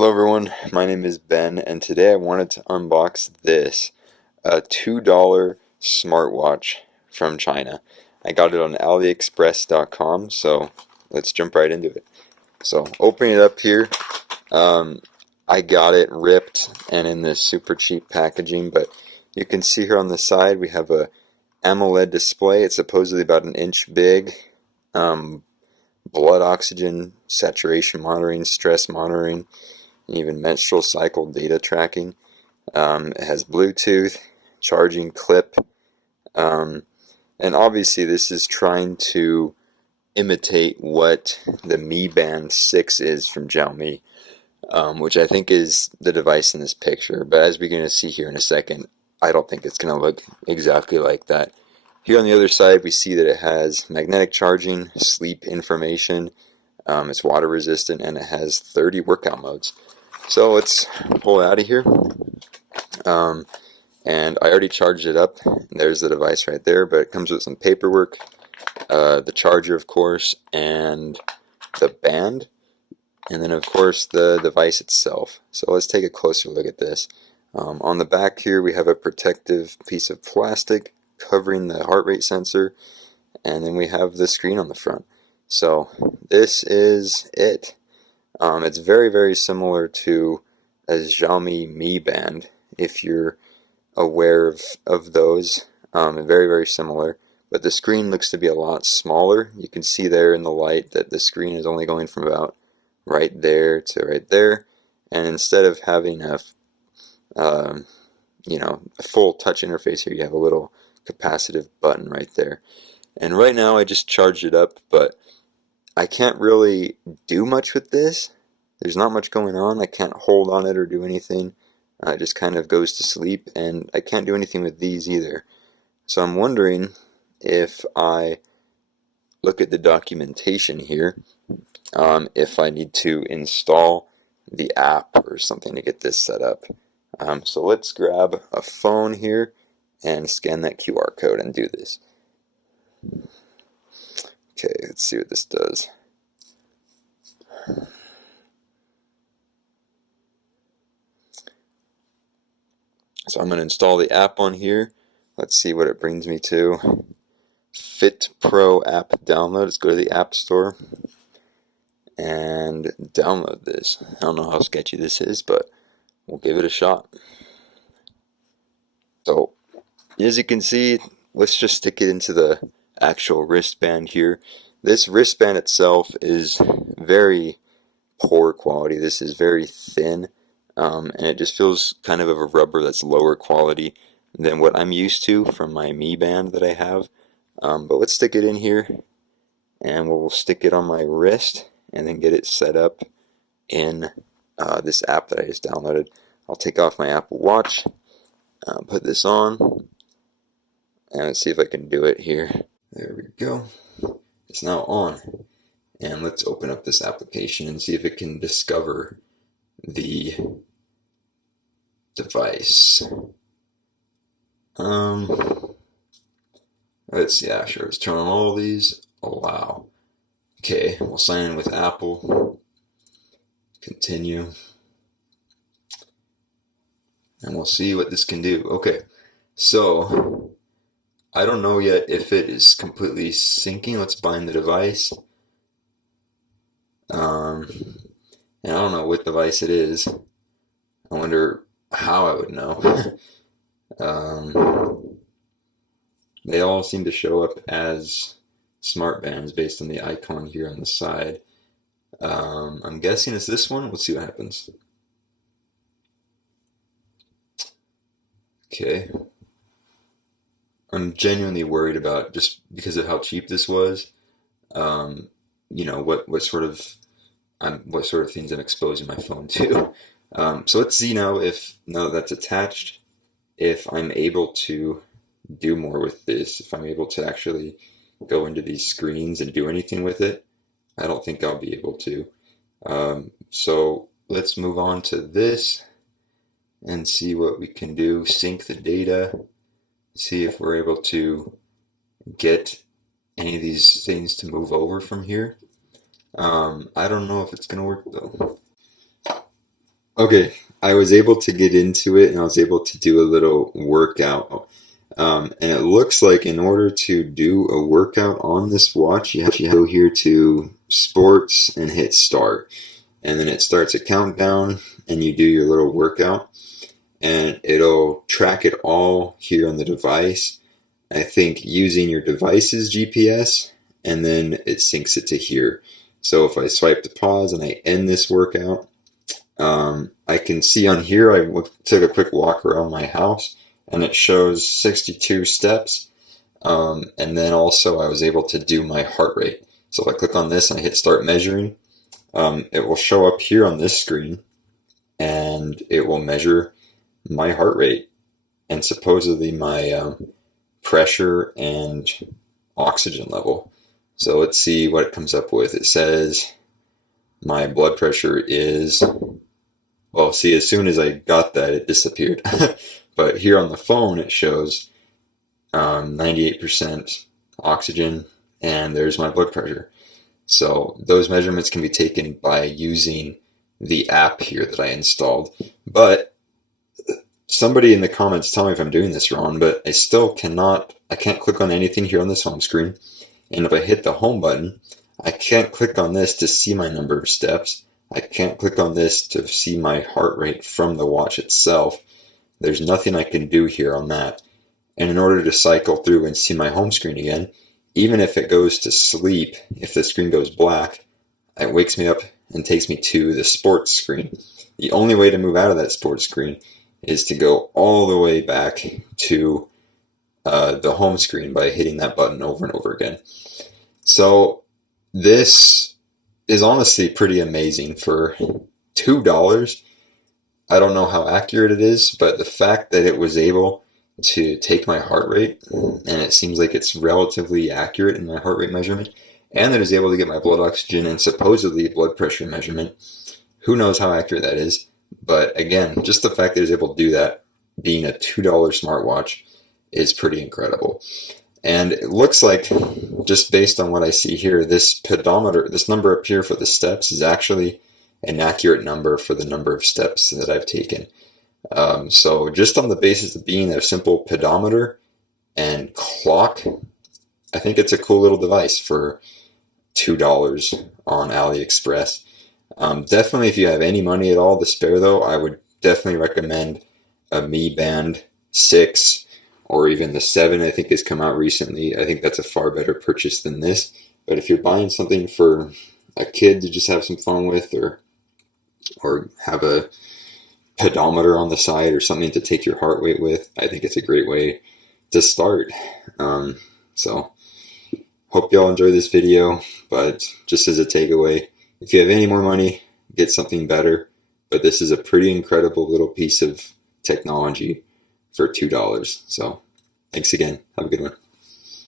Hello everyone, my name is Ben, and today I wanted to unbox this a $2 smartwatch from China. I got it on AliExpress.com, so let's jump right into it. So opening it up here, I got it ripped and in this super cheap packaging, but you can see here on the side we have a AMOLED display. It's supposedly about an inch big. Blood oxygen saturation monitoring, stress monitoring, even menstrual cycle data tracking. It has Bluetooth, charging clip, and obviously this is trying to imitate what the Mi Band 6 is from Xiaomi, which I think is the device in this picture, but as we're going to see here in a second, I don't think it's going to look exactly like that. Here on the other side we see that it has magnetic charging, sleep information, it's water resistant, and it has 30 workout modes. So let's pull it out of here, and I already charged it up. There's the device right there, but it comes with some paperwork, the charger of course, and the band, and then of course the device itself. So let's take a closer look at this. On the back here we have a protective piece of plastic covering the heart rate sensor, and then we have the screen on the front. So this is it. It's very similar to a Xiaomi Mi Band, if you're aware of those. Very similar, but the screen looks to be a lot smaller. You can see there in the light that the screen is only going from about right there to right there, and instead of having a a full touch interface here, you have a little capacitive button right there. And right now I just charged it up, but I can't really do much with this. There's not much going on. I can't hold on it or do anything. It just kind of goes to sleep, and I can't do anything with these either. So I'm wondering if I look at the documentation here, if I need to install the app or something to get this set up. So let's grab a phone here and scan that QR code and do this. Okay, let's see what this does. So I'm going to install the app on here. Let's see what it brings me to. Fit Pro app download. Let's go to the App Store and download this. I don't know how sketchy this is, but we'll give it a shot. So as you can see, let's just stick it into the actual wristband here. This wristband itself is very poor quality. This is very thin, and it just feels kind of a rubber that's lower quality than what I'm used to from my Mi Band that I have. But let's stick it in here, and we'll stick it on my wrist and then get it set up in this app that I just downloaded. I'll take off my Apple Watch, put this on, and let's see if I can do it here. There we go. It's now on. And let's open up this application and see if it can discover the device. Let's see, yeah, sure, let's turn on all these. Allow. Okay, we'll sign in with Apple. Continue. And we'll see what this can do. Okay, so I don't know yet if it is completely syncing. Let's bind the device. And I don't know what device it is. I wonder how I would know. They all seem to show up as smart bands based on the icon here on the side. I'm guessing it's this one. Let's see what happens. Okay. I'm genuinely worried about, just because of how cheap this was, what sort of things I'm exposing my phone to. So let's see now that that's attached, if I'm able to do more with this, if I'm able to actually go into these screens and do anything with it. I don't think I'll be able to. So let's move on to this and see what we can do. Sync the data, see if we're able to get any of these things to move over from here. I don't know if it's going to work though. Okay, I was able to get into it and I was able to do a little workout. And it looks like in order to do a workout on this watch, you have to go here to sports and hit start. And then it starts a countdown and you do your little workout. And it'll track it all here on the device. I think using your device's GPS, and then it syncs it to here. So if I swipe to pause and I end this workout, I can see on here I took a quick walk around my house and it shows 62 steps. And then also I was able to do my heart rate. So if I click on this and I hit start measuring, it will show up here on this screen and it will measure my heart rate and supposedly my pressure and oxygen level. So let's see what it comes up with. It says my blood pressure is, well, see, as soon as I got that, it disappeared. But here on the phone, it shows 98% oxygen, and there's my blood pressure. So those measurements can be taken by using the app here that I installed. But somebody in the comments tell me if I'm doing this wrong, but I can't click on anything here on this home screen. And if I hit the home button, I can't click on this to see my number of steps. I can't click on this to see my heart rate from the watch itself. There's nothing I can do here on that. And in order to cycle through and see my home screen again, even if it goes to sleep, if the screen goes black, it wakes me up and takes me to the sports screen. The only way to move out of that sports screen is to go all the way back to the home screen by hitting that button over and over again. So this is honestly pretty amazing for $2. I don't know how accurate it is, but the fact that it was able to take my heart rate, and it seems like it's relatively accurate in my heart rate measurement, and that it's able to get my blood oxygen and supposedly blood pressure measurement. Who knows how accurate that is? But again, just the fact that it's able to do that, being a $2 smartwatch, is pretty incredible. And it looks like, just based on what I see here, this pedometer, this number up here for the steps, is actually an accurate number for the number of steps that I've taken. So just on the basis of being a simple pedometer and clock, I think it's a cool little device for $2 on AliExpress. Definitely, if you have any money at all to spare, though, I would definitely recommend a Mi Band 6 or even the 7, I think, has come out recently. I think that's a far better purchase than this. But if you're buying something for a kid to just have some fun with, or have a pedometer on the side or something to take your heart rate with, I think it's a great way to start. So hope y'all enjoy this video, but just as a takeaway, if you have any more money, get something better. But this is a pretty incredible little piece of technology for $2. So thanks again. Have a good one.